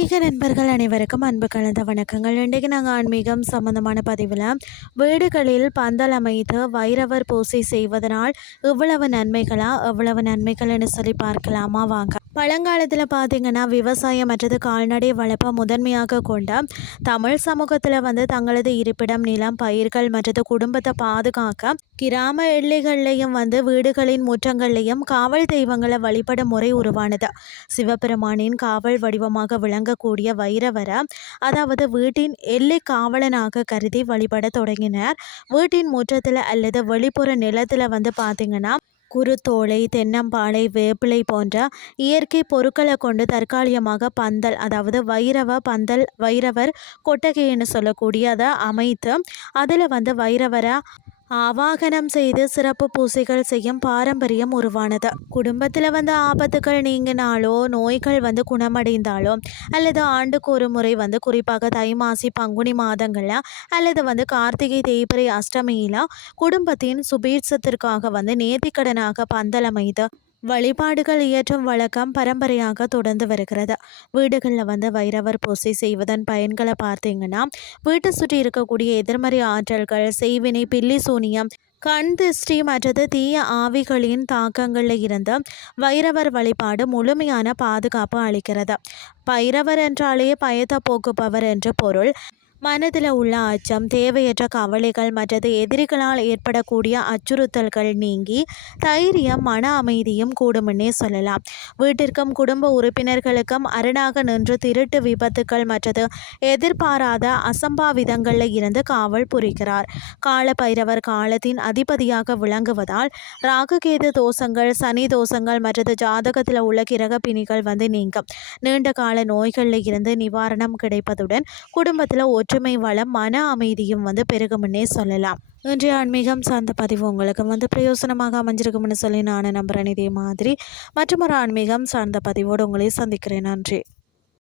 ஆன்மீக நண்பர்கள் அனைவருக்கும் அன்பு கலந்த வணக்கங்கள். இன்றைக்கு நாங்கள் ஆன்மீகம் சம்பந்தமான பதிவில் வீடுகளில் பந்தல் அமைத்து வைரவர் பூசை செய்வதனால் இவ்வளவு நன்மைகளா, எவ்வளவு நன்மைகள்னு சொல்லி பார்க்கலாமா வாங்க. பழங்காலத்தில் பார்த்திங்கன்னா விவசாயம் மற்றது கால்நடை வளர்ப்பை முதன்மையாக கொண்ட தமிழ் சமூகத்தில் தங்களது இருப்பிடம், நிலம், பயிர்கள் மற்றது குடும்பத்தை பாதுகாக்க கிராம எல்லைகள்லையும் வீடுகளின் முற்றங்கள்லையும் காவல் தெய்வங்களை வழிபடும் முறை உருவானது. சிவபெருமானின் காவல் வடிவமாக விளங்கக்கூடிய வைரவரை அதாவது வீட்டின் எல்லை காவலனாக கருதி வழிபட தொடங்கினர். வீட்டின் முற்றத்தில் அல்லது வெளிப்புற நிலத்தில் பார்த்திங்கன்னா குருத்தோலை, தென்னம்பாளை, வேப்பிலை போன்ற இயற்கை பொருட்களை கொண்டு தற்காலிகமாக பந்தல் அதாவது வைரவர் கொட்டகைன்னு சொல்லக்கூடியதை அமைத்து அதில் வைரவரை ஆவாகனம் செய்து சிறப்பு பூசைகள் செய்யும் பாரம்பரியம் உருவானது. குடும்பத்தில் ஆபத்துகள் நீங்கினாலோ, நோய்கள் குணமடைந்தாலோ, அல்லது ஆண்டுக்கு ஒரு முறை குறிப்பாக தை மாசி பங்குனி மாதங்களில் அல்லது கார்த்திகை தேய்பிறை அஷ்டமியில் குடும்பத்தின் சுபீட்சத்திற்காக நேர்த்திக்கடனாக பந்தல் அமைத்து வழிபாடுகள் இயற்றும் வழக்கம் பரம்பரையாக தொடர்ந்து வருகிறது. வீடுகளில் வைரவர் பூசை செய்வதன் பயன்களை பார்த்தீங்கன்னா, வீட்டை சுற்றி இருக்கக்கூடிய எதிர்மறை ஆற்றல்கள், செய்வினை, பில்லி சூனியம், கண் திருஷ்டி மற்றது தீய ஆவிகளின் தாக்கங்களில் இருந்து வைரவர் வழிபாடு முழுமையான பாதுகாப்பு அளிக்கிறது. பைரவர் என்றாலே பயத்தை போக்குபவர் என்று பொருள். மனதில் உள்ள அச்சம், தேவையற்ற கவலைகள் மற்றது எதிரிகளால் ஏற்படக்கூடிய அச்சுறுத்தல்கள் நீங்கி தைரியம், மன அமைதியும் கூடும்னே சொல்லலாம். வீட்டிற்கும் குடும்ப உறுப்பினர்களுக்கும் அரணாக நின்று திருட்டு, விபத்துக்கள் மற்றது எதிர்பாராத அசம்பாவிதங்களில் இருந்து காவல் புரிகிறார். கால பைரவர் காலத்தின் அதிபதியாக விளங்குவதால் ராகுகேது தோஷங்கள், சனி தோஷங்கள் மற்றது ஜாதகத்தில் உள்ள கிரக பிணிகள் நீங்கும். நீண்ட கால நோய்களில் இருந்து நிவாரணம் கிடைப்பதுடன் குடும்பத்தில் ஒற்றுமை, வளம், மன அமைதியும் பெருகும்னே சொல்லலாம். இன்றைய ஆன்மீகம் சார்ந்த பதிவு உங்களுக்கு பிரயோசனமாக அமைஞ்சிருக்கும்னு சொல்லி நான் நம்புகிறேன். இதே மாதிரி மற்றொரு ஆன்மீகம் சார்ந்த பதிவோடு உங்களை சந்திக்கிறேன். நன்றி.